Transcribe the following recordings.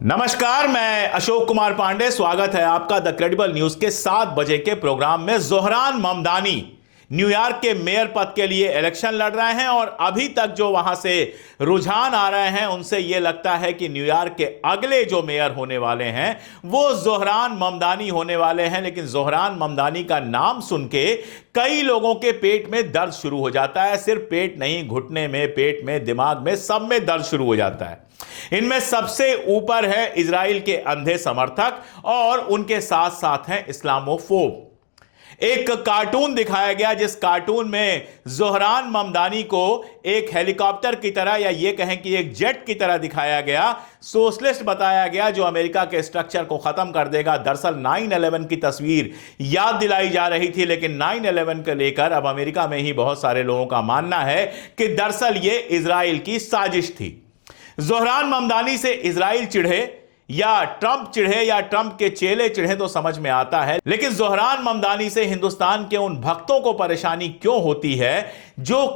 नमस्कार, मैं अशोक कुमार पांडे। स्वागत है आपका द क्रेडिबल न्यूज के 7 बजे के प्रोग्राम में। जोहरान ममदानी न्यूयॉर्क के मेयर पद के लिए इलेक्शन लड़ रहे हैं और अभी तक जो वहां से रुझान आ रहे हैं उनसे यह लगता है कि न्यूयॉर्क के अगले जो मेयर होने वाले हैं वो जोहरान ममदानी होने वाले हैं। लेकिन जोहरान ममदानी का नाम सुन के कई लोगों के पेट में दर्द शुरू हो जाता है। सिर्फ पेट नहीं, घुटने में, पेट में, दिमाग में, सब में दर्द शुरू हो जाता है। इनमें सबसे ऊपर है इजराइल के अंधे समर्थक और उनके साथ साथ हैं इस्लामोफोब। एक कार्टून दिखाया गया जिस कार्टून में जोहरान ममदानी को एक हेलीकॉप्टर की तरह या ये कहें कि एक जेट की तरह दिखाया गया, सोशलिस्ट बताया गया जो अमेरिका के स्ट्रक्चर को खत्म कर देगा। दरअसल 9/11 की तस्वीर याद दिलाई जा रही थी, लेकिन 9/11 को लेकर अब अमेरिका में ही बहुत सारे लोगों का मानना है कि दरअसल ये इजराइल की साजिश थी। जोहरान ममदानी से इजराइल चिढ़े या ट्रंप चिढ़े या ट्रंप के चेले चिढ़े तो समझ में आता है, लेकिन जोहरान ममदानी से हिंदुस्तान के उन भक्तों को परेशानी क्यों होती है जो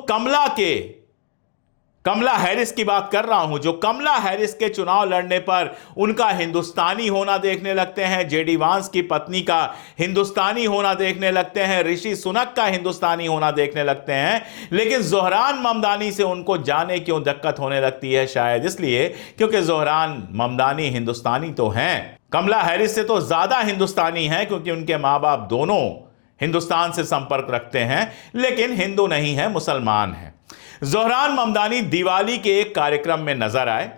कमला हैरिस की बात कर रहा हूं, जो कमला हैरिस के चुनाव लड़ने पर उनका हिंदुस्तानी होना देखने लगते हैं, जेडी वांस की पत्नी का हिंदुस्तानी होना देखने लगते हैं, ऋषि सुनक का हिंदुस्तानी होना देखने लगते हैं, लेकिन जोहरान ममदानी से उनको जाने क्यों दिक्कत होने लगती है? शायद इसलिए क्योंकि जोहरान ममदानी हिंदुस्तानी तो हैं, कमला हैरिस से तो ज्यादा हिंदुस्तानी हैं, क्योंकि उनके मां बाप दोनों हिंदुस्तान से संपर्क रखते हैं, लेकिन हिंदू नहीं है, मुसलमान है। जोहरान ममदानी दिवाली के एक कार्यक्रम में नजर आए।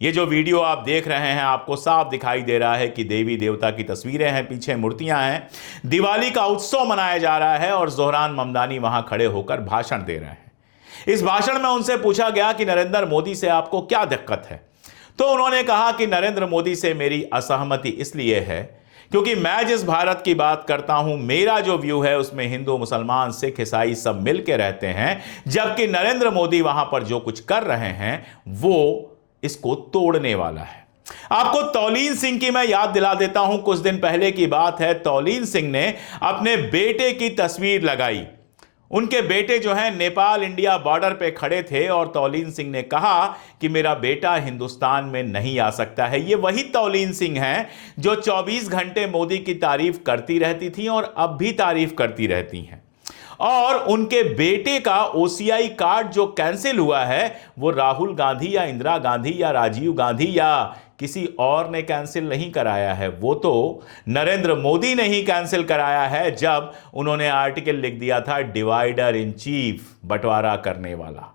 ये जो वीडियो आप देख रहे हैं आपको साफ दिखाई दे रहा है कि देवी देवता की तस्वीरें हैं, पीछे मूर्तियां हैं, दिवाली का उत्सव मनाया जा रहा है और जोहरान ममदानी वहां खड़े होकर भाषण दे रहे हैं। इस भाषण में उनसे पूछा गया कि नरेंद्र मोदी से आपको क्या दिक्कत है, तो उन्होंने कहा कि नरेंद्र मोदी से मेरी असहमति इसलिए है क्योंकि मैं जिस भारत की बात करता हूं, मेरा जो व्यू है उसमें हिंदू, मुसलमान, सिख, ईसाई सब मिलके रहते हैं, जबकि नरेंद्र मोदी वहां पर जो कुछ कर रहे हैं वो इसको तोड़ने वाला है। आपको तौलीन सिंह की मैं याद दिला देता हूं, कुछ दिन पहले की बात है। तौलीन सिंह ने अपने बेटे की तस्वीर लगाई। उनके बेटे जो हैं नेपाल इंडिया बॉर्डर पे खड़े थे और तौलीन सिंह ने कहा कि मेरा बेटा हिंदुस्तान में नहीं आ सकता है। ये वही तौलीन सिंह हैं जो 24 घंटे मोदी की तारीफ करती रहती थी और अब भी तारीफ करती रहती हैं। और उनके बेटे का ओसीआई कार्ड जो कैंसिल हुआ है वो राहुल गांधी या इंदिरा गांधी या राजीव गांधी या किसी और ने कैंसिल नहीं कराया है, वो तो नरेंद्र मोदी ने ही कैंसिल कराया है जब उन्होंने आर्टिकल लिख दिया था डिवाइडर इन चीफ, बंटवारा करने वाला।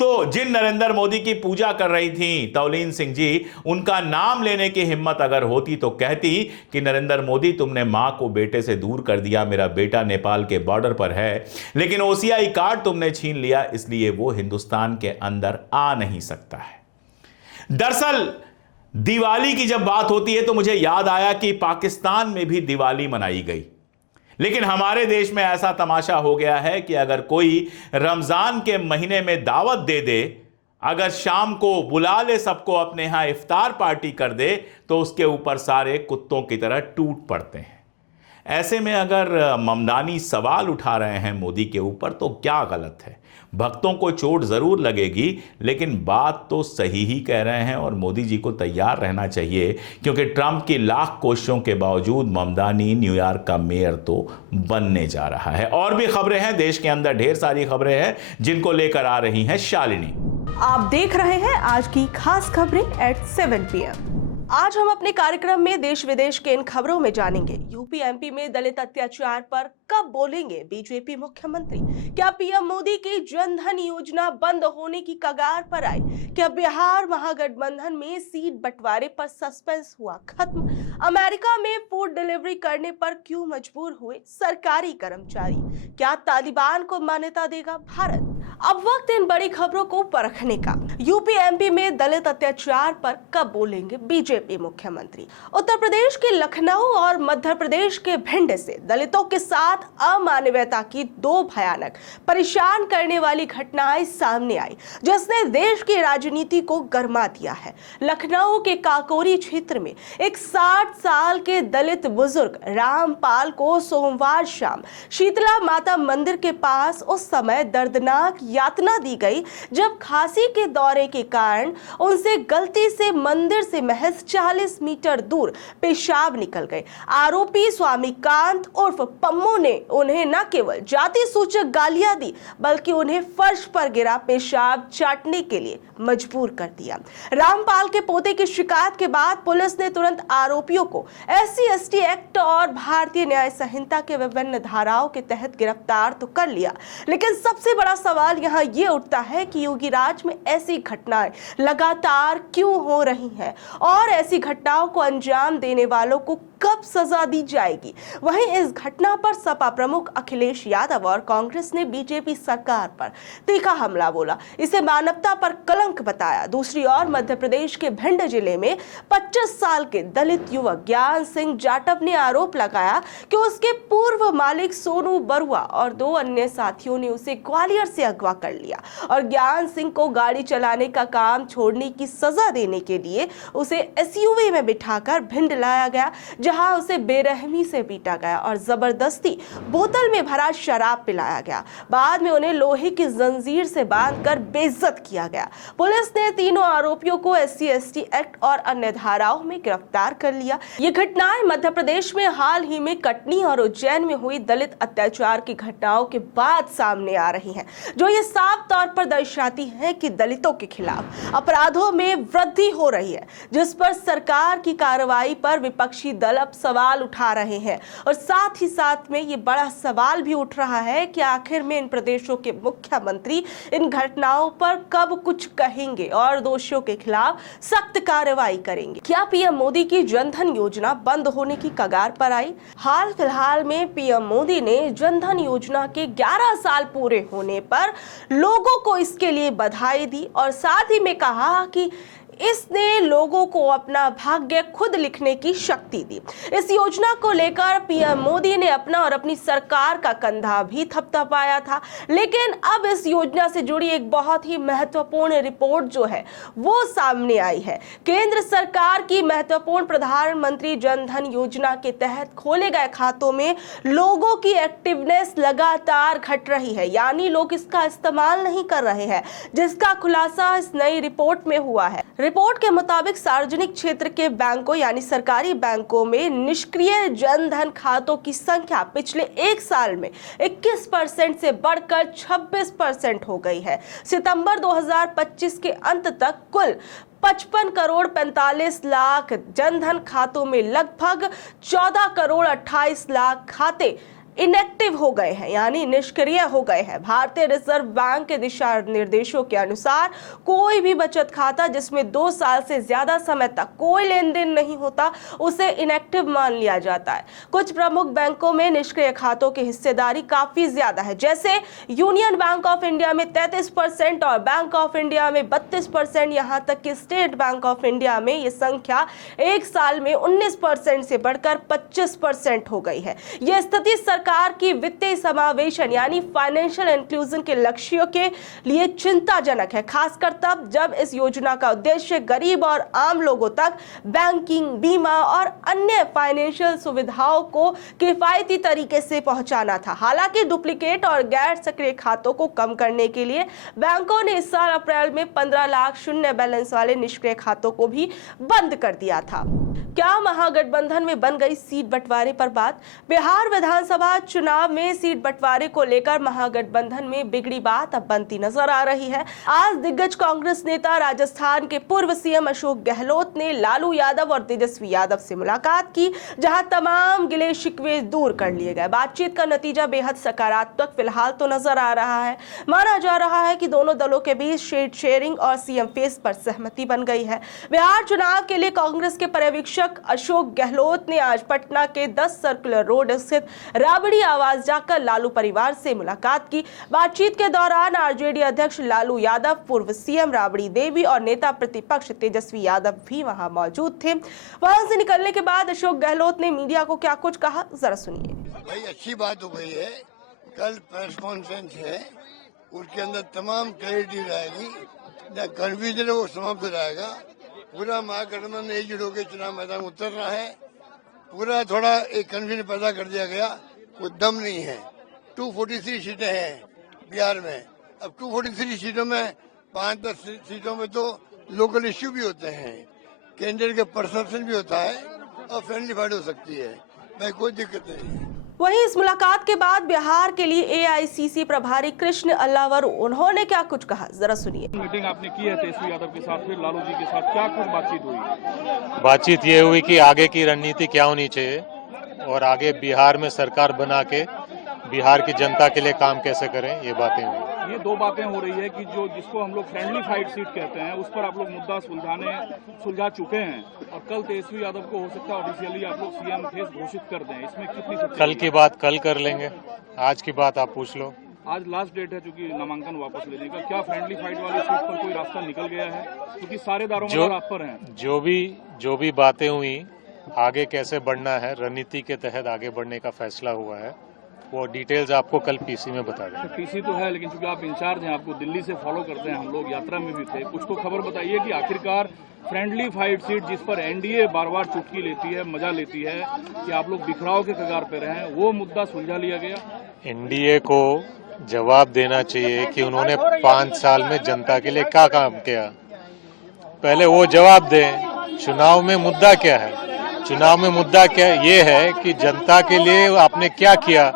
तो जिन नरेंद्र मोदी की पूजा कर रही थी तौलीन सिंह जी, उनका नाम लेने की हिम्मत अगर होती तो कहती कि नरेंद्र मोदी तुमने मां को बेटे से दूर कर दिया, मेरा बेटा नेपाल के बॉर्डर पर है, लेकिन ओसीआई कार्ड तुमने छीन लिया, इसलिए वो हिंदुस्तान के अंदर आ नहीं सकता है। दरअसल दिवाली की जब बात होती है तो मुझे याद आया कि पाकिस्तान में भी दिवाली मनाई गई, लेकिन हमारे देश में ऐसा तमाशा हो गया है कि अगर कोई रमजान के महीने में दावत दे दे, अगर शाम को बुला ले सबको अपने यहां इफ्तार पार्टी कर दे, तो उसके ऊपर सारे कुत्तों की तरह टूट पड़ते हैं। ऐसे में अगर ममदानी सवाल उठा रहे हैं मोदी के ऊपर तो क्या गलत है? भक्तों को चोट जरूर लगेगी, लेकिन बात तो सही ही कह रहे हैं और मोदी जी को तैयार रहना चाहिए, क्योंकि ट्रंप की लाख कोशिशों के बावजूद ममदानी न्यूयॉर्क का मेयर तो बनने जा रहा है। और भी खबरें हैं, देश के अंदर ढेर सारी खबरें हैं जिनको लेकर आ रही हैं शालिनी। आप देख रहे हैं आज की खास खबरें एट 7 PM। आज हम अपने कार्यक्रम में देश विदेश के इन खबरों में जानेंगे, यूपी एमपी में दलित अत्याचार पर कब बोलेंगे बीजेपी मुख्यमंत्री? क्या पीएम मोदी की जनधन योजना बंद होने की कगार पर आई? क्या बिहार महागठबंधन में सीट बंटवारे पर सस्पेंस हुआ खत्म? अमेरिका में फूड डिलीवरी करने पर क्यों मजबूर हुए सरकारी कर्मचारी? क्या तालिबान को मान्यता देगा भारत? अब वक्त इन बड़ी खबरों को परखने का। यूपी एमपी में दलित अत्याचार पर कब बोलेंगे बीजेपी मुख्यमंत्री? उत्तर प्रदेश के लखनऊ और मध्य प्रदेश के भिंड से दलितों के साथ अमानवीयता की 2 भयानक परेशान करने वाली घटनाएं सामने आई, जिसने देश की राजनीति को गरमा दिया है। लखनऊ के काकोरी क्षेत्र में एक 60 साल के दलित बुजुर्ग रामपाल को सोमवार शाम शीतला माता मंदिर के पास उस समय दर्दनाक यातना दी गई जब खांसी के दौरे के कारण उनसे गलती से मंदिर से महज 40 मीटर दूर पेशाब निकल गए। आरोपी स्वामीकांत उर्फ पम्मू ने उन्हें न केवल जाति सूचक गालियां दी बल्कि उन्हें फर्श पर गिरा पेशाब चाटने के लिए मजबूर कर दिया। रामपाल के पोते की शिकायत के बाद पुलिस ने तुरंत आरोपियों को SC/ST एक्ट और भारतीय न्याय संहिता के विभिन्न धाराओं के तहत गिरफ्तार तो कर लिया, लेकिन सबसे बड़ा सवाल यहाँ ये उठता है कि योगी राज में ऐसी घटनाएं लगातार क्यों हो रही हैं और ऐसी घटनाओं को अंजाम देने वालों को कब सजा दी जाएगी। वहीं इस घटना पर सपा प्रमुख अखिलेश यादव और कांग्रेस ने बीजेपी सरकार पर तीखा हमला बोला, इसे मानवता पर कलंक बताया। दूसरी ओर मध्य प्रदेश के भिंड जिले में 25 साल के दलित युवक ज्ञान सिंह जाटव ने आरोप लगाया कि उसके पूर्व मालिक सोनू बरुआ और 2 अन्य साथियों ने उसे ग्वालियर से अगवा कर लिया और ज्ञान सिंह को गाड़ी चलाने का काम छोड़ने की सजा देने के लिए उसे SUV में बिठाकर भिंड लाया गया, जहां उसे बेरहमी से पीटा गया और जबरदस्ती बोतल में भरा शराब पिलाया गया। बाद में उन्हें लोहे की जंजीर से बांधकर बेइज्जत किया गया। पुलिस ने तीनों आरोपियों को SC/ST एक्ट और अन्य धाराओं में गिरफ्तार कर लिया। ये घटनाएं मध्य प्रदेश में हाल ही में कटनी और उज्जैन में हुई दलित अत्याचार की घटनाओं के बाद सामने आ रही हैं, जो ये साफ तौर पर दर्शाती है कि दलितों के खिलाफ अपराधों में वृद्धि हो रही है, जिस पर सरकार की कार्रवाई पर विपक्षी दल अब सवाल उठा रहे हैं। और साथ ही साथ में ये बड़ा सवाल भी उठ रहा है कि आखिर में इन प्रदेशों के मुख्यमंत्री इन घटनाओं पर कब कुछ कहेंगे और दोषियों के खिलाफ सख्त कार्रवाई करेंगे। क्या पीएम मोदी की जनधन योजना बंद होने की कगार पर आई? हाल फिलहाल में पीएम मोदी ने जनधन योजना के 11 साल पूरे होने पर लोगों को इसके लिए बधाई दी और साथ ही में कहा कि इसने लोगों को अपना भाग्य खुद लिखने की शक्ति दी। इस योजना को लेकर पीएम मोदी ने अपना और अपनी सरकार का कंधा भी थपथपाया था, लेकिन अब इस योजना से जुड़ी एक बहुत ही महत्वपूर्ण रिपोर्ट जो है वो सामने आई है। केंद्र सरकार की महत्वपूर्ण प्रधानमंत्री जनधन योजना के तहत खोले गए खातों में लोगों की एक्टिवनेस लगातार घट रही है, यानी लोग इसका इस्तेमाल नहीं कर रहे हैं, जिसका खुलासा इस नई रिपोर्ट में हुआ है। रिपोर्ट के मुताबिक सार्वजनिक क्षेत्र के बैंकों यानी सरकारी बैंकों में निष्क्रिय जनधन खातों की संख्या पिछले 1 साल में 21% से बढ़कर 26% हो गई है। सितंबर 2025 के अंत तक कुल 55 करोड़ 45 लाख जनधन खातों में लगभग 14 करोड़ 28 लाख खाते इनएक्टिव हो गए हैं, यानी निष्क्रिय हो गए हैं। भारतीय रिजर्व बैंक के दिशा निर्देशों के अनुसार कोई भी बचत खाता जिसमें 2 साल से ज्यादा समय तक कोई लेन देन नहीं होता उसे इनएक्टिव मान लिया जाता है। कुछ प्रमुख बैंकों में निष्क्रिय खातों की हिस्सेदारी काफी ज्यादा है, जैसे यूनियन बैंक ऑफ इंडिया में 33% और बैंक ऑफ इंडिया में 32%, यहाँ तक कि स्टेट बैंक ऑफ इंडिया में ये संख्या 1 साल में 19% से बढ़कर 25% हो गई है। यह स्थिति सरकार की वित्तीय समावेशन यानी फाइनेंशियल इंक्लूजन के लक्ष्यों के लिए चिंताजनक है, खासकर तब जब इस योजना का उद्देश्य गरीब और आम लोगों तक बैंकिंग, बीमा और अन्य फाइनेंशियल सुविधाओं को किफायती तरीके से पहुंचाना था। हालांकि डुप्लीकेट और गैर सक्रिय खातों को कम करने के लिए बैंकों ने इस साल अप्रैल में 15 लाख शून्य बैलेंस वाले निष्क्रिय खातों को भी बंद कर दिया था। क्या महागठबंधन में बन गई सीट बंटवारे पर बात? बिहार विधानसभा चुनाव में सीट बंटवारे को लेकर महागठबंधन में बिगड़ी बात अब बनती नजर आ रही है। आज दिग्गज कांग्रेस नेता राजस्थान के पूर्व सीएम अशोक गहलोत ने लालू यादव और तेजस्वी यादव से मुलाकात की, जहां तमाम गिले शिकवे दूर कर लिए गए। बातचीत का नतीजा बेहद सकारात्मक फिलहाल तो नजर आ रहा है। माना जा रहा है कि दोनों दलों के बीच सीट शेयरिंग और सीएम फेस पर सहमति बन गई है। बिहार चुनाव के लिए कांग्रेस के पर्यवेक्षक अशोक गहलोत ने आज पटना के 10 सर्कुलर रोड स्थित राबड़ी आवास जाकर लालू परिवार से मुलाकात की। बातचीत के दौरान आरजेडी अध्यक्ष लालू यादव, पूर्व सीएम राबड़ी देवी और नेता प्रतिपक्ष तेजस्वी यादव भी वहां मौजूद थे। वहां से निकलने के बाद अशोक गहलोत ने मीडिया को क्या कुछ कहा, जरा सुनिए। भाई अच्छी बात हो गई है, कल प्रेस कॉन्फ्रेंस है, उसके अंदर तमाम क्लैरिटी रहेगी, जहाँ कन्फ्यूजन है वो समाप्त हो जाएगा। पूरा महागठबंधन एकजुट होकर चुनाव मैदान में उतर रहा है। पूरा थोड़ा एक कन्फ्यूजन पैदा कर दिया गया, वो दम नहीं है। 243 सीटें हैं बिहार में, अब 243 सीटों में 5-10 सीटों में तो लोकल इश्यू भी होते हैं, कैंडिडेट का परसेप्शन भी होता है और फ्रेंडली फाइट हो सकती है, भाई कोई दिक्कत नहीं। वहीं इस मुलाकात के बाद बिहार के लिए एआईसीसी प्रभारी कृष्ण अल्लावरू उन्होंने क्या कुछ कहा, जरा सुनिए। मीटिंग आपने की है तेजस्वी यादव के साथ, फिर लालू जी के साथ, क्या कुछ बातचीत हुई? बातचीत ये हुई कि आगे की रणनीति क्या होनी चाहिए और आगे बिहार में सरकार बना के बिहार की जनता के लिए काम कैसे करें, ये बातें हुई। ये दो बातें हो रही है कि जो जिसको हम लोग फ्रेंडली फाइट सीट कहते हैं उस पर आप लोग मुद्दा सुलझा चुके हैं और कल तेजस्वी यादव को हो सकता है ऑफिशियली आप लोग सीएम फेस घोषित कर दें, इसमें कितनी कल की बात कल कर लेंगे, आज की बात आप पूछ लो। आज लास्ट डेट है चूंकि नामांकन वापस लेने का, क्या फ्रेंडली फाइट वाली सीट पर कोई रास्ता निकल गया है? क्योंकि सारे दारोमदार आप पर हैं। जो भी बातें हुई, आगे कैसे बढ़ना है, रणनीति के तहत आगे बढ़ने का फैसला हुआ है, वो डिटेल्स आपको कल पीसी में बता देंगे। पीसी तो है, लेकिन चूंकि आप इंचार्ज हैं, आपको दिल्ली से फॉलो करते हैं, हम लोग यात्रा में भी थे, कुछ तो खबर बताइए कि आखिरकार फ्रेंडली फाइट सीट जिस पर एनडीए बार बार चुटकी लेती है, मजा लेती है कि आप लोग बिखराव के कगार पे रहें, वो मुद्दा सुलझा लिया गया? एनडीए को जवाब देना चाहिए कि उन्होंने 5 साल में जनता के लिए क्या काम किया, पहले वो जवाब दें। चुनाव में मुद्दा क्या है? चुनाव में मुद्दा क्या ये है कि जनता के लिए आपने क्या किया।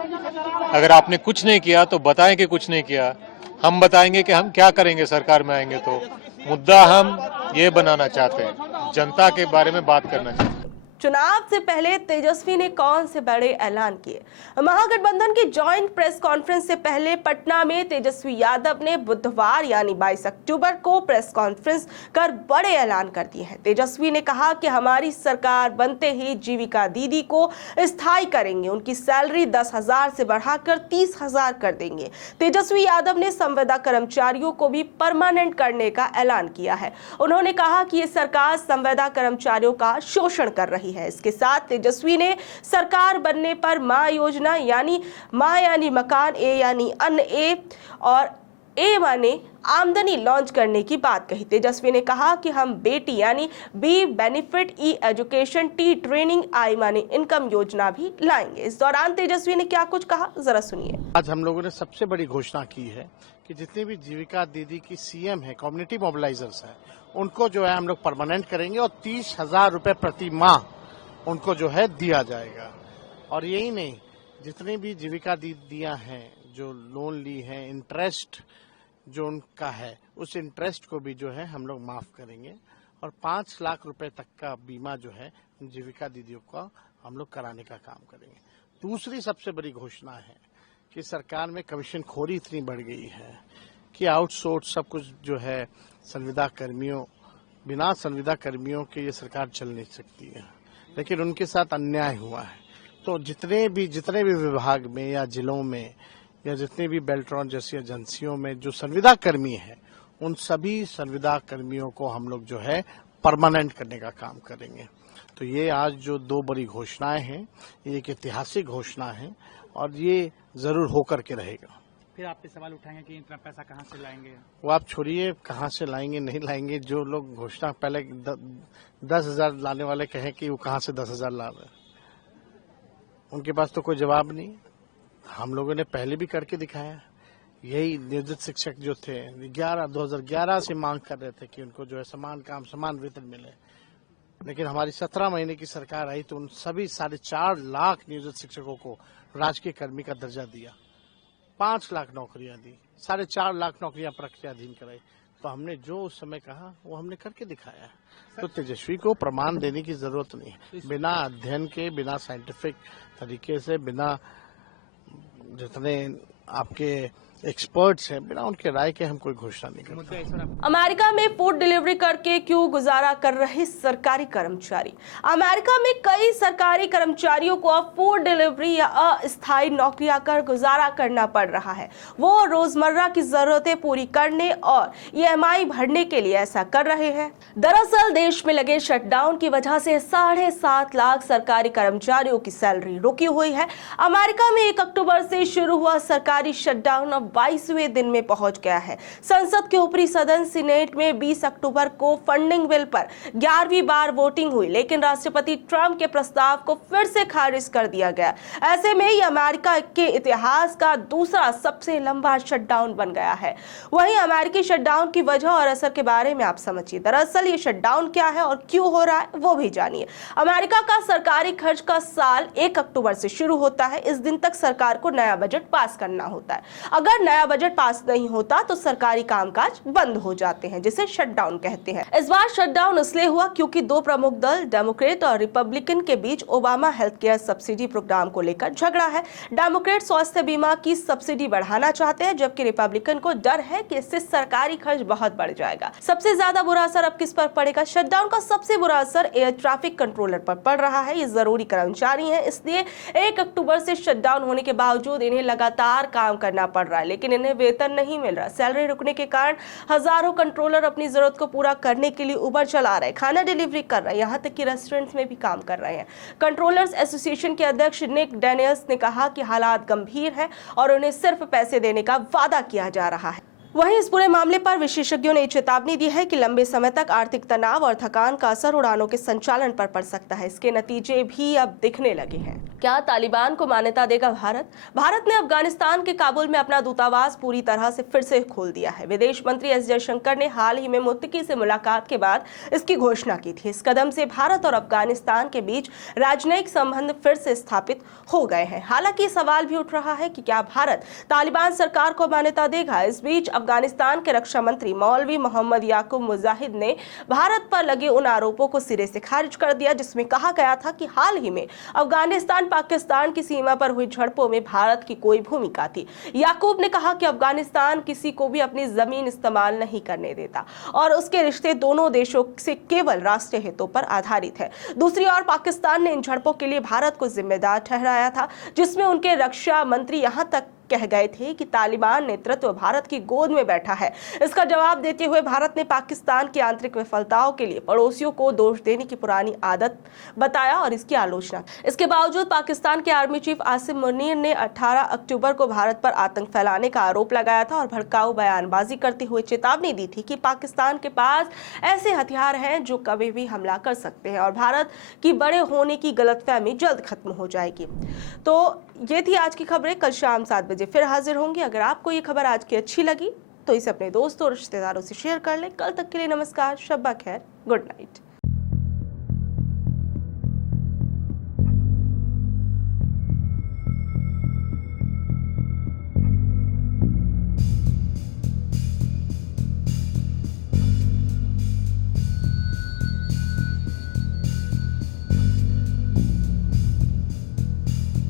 अगर आपने कुछ नहीं किया तो बताएं कि कुछ नहीं किया, हम बताएंगे कि हम क्या करेंगे सरकार में आएंगे तो। मुद्दा हम ये बनाना चाहते हैं, जनता के बारे में बात करना चाहते हैं। चुनाव से पहले तेजस्वी ने कौन से बड़े ऐलान किए? महागठबंधन की जॉइंट प्रेस कॉन्फ्रेंस से पहले पटना में तेजस्वी यादव ने बुधवार यानी 22 अक्टूबर को प्रेस कॉन्फ्रेंस कर बड़े ऐलान कर दिए हैं। तेजस्वी ने कहा कि हमारी सरकार बनते ही जीविका दीदी को स्थायी करेंगे, उनकी सैलरी 10,000 से बढ़ाकर 30,000 कर देंगे। तेजस्वी यादव ने संविदा कर्मचारियों को भी परमानेंट करने का ऐलान किया है। उन्होंने कहा कि ये सरकार संविदा कर्मचारियों का शोषण कर रही है। इसके साथ तेजस्वी ने सरकार बनने पर मां योजना यानी मां यानी मकान, ए यानी अन्न, ए और ए माने आमदनी लॉन्च करने की बात कही। तेजस्वी ने कहा कि हम बेटी यानी B benefit, E education, T training, I माने इनकम योजना भी लाएंगे। इस दौरान तेजस्वी ने क्या कुछ कहा, जरा सुनिए। आज हम लोगों ने सबसे बड़ी घोषणा की है कि जितनी भी जीविका दीदी की सीएम है, कम्युनिटी मोबिलाइजर्स है, उनको जो है हम लोग परमानेंट करेंगे और 30,000 रुपए प्रति माह उनको जो है दिया जाएगा। और यही नहीं, जितनी भी जीविका दीदियां हैं जो लोन ली है, इंटरेस्ट जो उनका है, उस इंटरेस्ट को भी जो है हम लोग माफ करेंगे और 5 लाख रुपए तक का बीमा जो है जीविका दीदियों का हम लोग कराने का काम करेंगे। दूसरी सबसे बड़ी घोषणा है कि सरकार में कमीशन खोरी इतनी बढ़ गई है कि आउटसोर्स सब कुछ जो है संविदा कर्मियों, बिना संविदा कर्मियों के ये सरकार चल नहीं सकती है, लेकिन उनके साथ अन्याय हुआ है। तो जितने भी विभाग में या जिलों में या जितने भी बेल्ट्रॉन जैसी एजेंसियों में जो संविदा कर्मी है, उन सभी संविदा कर्मियों को हम लोग जो है परमानेंट करने का काम करेंगे। तो ये आज जो 2 बड़ी घोषणाएं हैं, ये एक ऐतिहासिक घोषणा है और ये जरूर होकर के रहेगा। फिर आप पे सवाल उठाएंगे कि इतना पैसा कहाँ से लाएंगे? वो आप छोड़िए, कहाँ से लाएंगे नहीं लाएंगे। जो लोग घोषणा पहले 10,000 लाने वाले कहें कि वो कहाँ से 10,000 ला रहे, उनके पास तो कोई जवाब नहीं। हम लोगों ने पहले भी करके दिखाया। यही नियोजित शिक्षक जो थे 2011 से मांग कर रहे थे कि उनको जो है समान काम समान वेतन मिले, लेकिन हमारी 17 महीने की सरकार आई तो उन सभी 4.5 लाख नियोजित शिक्षकों को राजकीय कर्मी का दर्जा दिया, 5 लाख नौकरियां दी, 4.5 लाख नौकरियां प्रक्रियाधीन कराई। तो हमने जो उस समय कहा वो हमने करके दिखाया। तो तेजस्वी को प्रमाण देने की जरूरत नहीं है। बिना अध्ययन के, बिना साइंटिफिक तरीके से, बिना जितने आपके एक्सपर्ट्स हैं, बिना उनके राय के हम कोई घोषणा नहीं करते। अमेरिका में फूड डिलीवरी करके क्यों गुजारा कर रहे सरकारी कर्मचारी? अमेरिका में कई सरकारी कर्मचारियों को अब फूड डिलीवरी या अस्थायी नौकरियां कर गुजारा करना पड़ रहा है। वो रोजमर्रा की जरूरतें पूरी करने और EMI भरने के लिए ऐसा कर रहे हैं। दरअसल देश में लगे शटडाउन की वजह से 7.5 लाख सरकारी कर्मचारियों की सैलरी रुकी हुई है। अमेरिका में 1 अक्टूबर से शुरू हुआ सरकारी शटडाउन अब 22वें दिन में पहुंच गया है। संसद के ऊपरी सदन सीनेट में 20 अक्टूबर को फंडिंग बिल पर 11वीं बार वोटिंग हुई, लेकिन राष्ट्रपति ट्रंप के प्रस्ताव को फिर से खारिज कर दिया गया। ऐसे में यह अमेरिका के इतिहास का दूसरा सबसे लंबा शटडाउन बन गया है। वहीं अमेरिकी शटडाउन की वजह और असर के बारे में आप समझिए। दरअसल ये शटडाउन क्या है और क्यों हो रहा है वो भी जानिए। अमेरिका का सरकारी खर्च का साल 1 अक्टूबर से शुरू होता है। इस दिन तक सरकार को नया बजट पास करना होता है। अगर नया बजट पास नहीं होता तो सरकारी कामकाज बंद हो जाते हैं, जिसे शटडाउन कहते हैं। इस बार शटडाउन इसलिए हुआ क्योंकि दो प्रमुख दल डेमोक्रेट और रिपब्लिकन के बीच Obama health care subsidy program को लेकर झगड़ा है। डेमोक्रेट स्वास्थ्य बीमा की सब्सिडी बढ़ाना चाहते हैं, जबकि रिपब्लिकन को डर है कि इससे सरकारी खर्च बहुत बढ़ जाएगा। सबसे ज्यादा बुरा असर अब किस पर पड़ेगा? शटडाउन का सबसे बुरा असर एयर ट्रैफिक कंट्रोलर पर पड़ रहा है। ये जरूरी कर्मचारी हैं, इसलिए 1 अक्टूबर से शटडाउन होने के बावजूद इन्हें लगातार काम करना पड़ रहा है, लेकिन इन्हें वेतन नहीं मिल रहा। सैलरी रुकने के कारण हजारों कंट्रोलर अपनी जरूरत को पूरा करने के लिए उबर चला रहे, खाना डिलीवरी कर रहे हैं, यहाँ तक कि रेस्टोरेंट्स में भी काम कर रहे हैं। कंट्रोलर्स एसोसिएशन के अध्यक्ष निक डेनियल्स ने कहा कि हालात गंभीर है और उन्हें सिर्फ पैसे देने का वादा किया जा रहा है। वहीं इस पूरे मामले पर विशेषज्ञों ने चेतावनी दी है कि लंबे समय तक आर्थिक तनाव और थकान का असर उड़ानों के संचालन पर पड़ सकता है। इसके नतीजे भी अब दिखने लगे हैं। क्या तालिबान को मान्यता देगा भारत? भारत ने अफगानिस्तान के काबुल में अपना दूतावास पूरी तरह से फिर से खोल दिया है। विदेश मंत्री एस जयशंकर ने हाल ही में मुत्तकी से मुलाकात के बाद इसकी घोषणा की थी। इस कदम से भारत और अफगानिस्तान के बीच राजनयिक संबंध फिर से स्थापित हो गए हैं। हालांकि सवाल भी उठ रहा है कि क्या भारत तालिबान सरकार को मान्यता देगा। इस बीच अफगानिस्तान के रक्षा मंत्री मौलवी मोहम्मद याकूब मुजाहिद ने भारत पर लगे उन आरोपों को सिरे से खारिज कर दिया, जिसमें कहा गया था कि हाल ही में अफगानिस्तान पाकिस्तान की सीमा पर हुई झड़पों में भारत की कोई भूमिका थी। याकूब ने कहा कि अफगानिस्तान किसी को भी अपनी जमीन इस्तेमाल नहीं करने देता और उसके रिश्ते दोनों देशों से केवल राष्ट्रीय हितों पर आधारित है। दूसरी ओर पाकिस्तान ने इन झड़पों के लिए भारत को जिम्मेदार ठहराया था, जिसमें उनके रक्षा मंत्री यहां तक कह गए थे कि तालिबान नेतृत्व भारत की गोद में बैठा है। इसका जवाब देते हुए भारत ने पाकिस्तान की आंतरिक विफलताओं के लिए पड़ोसियों को दोष देने की पुरानी आदत बताया और इसकी आलोचना। इसके बावजूद पाकिस्तान के आर्मी चीफ आसिम मुनीर ने 18 अक्टूबर को भारत पर आतंक फैलाने का आरोप लगाया था और भड़काऊ बयानबाजी करते हुए चेतावनी दी थी कि पाकिस्तान के पास ऐसे हथियार हैं जो कभी भी हमला कर सकते हैं और भारत की बड़े होने की गलतफहमी जल्द खत्म हो जाएगी। तो ये थी आज की खबरें। कल शाम 7 बजे फिर हाजिर होंगे। अगर आपको ये खबर आज की अच्छी लगी तो इसे अपने दोस्तों और रिश्तेदारों से शेयर कर लें। कल तक के लिए नमस्कार, शब्बा खैर, गुड नाइट।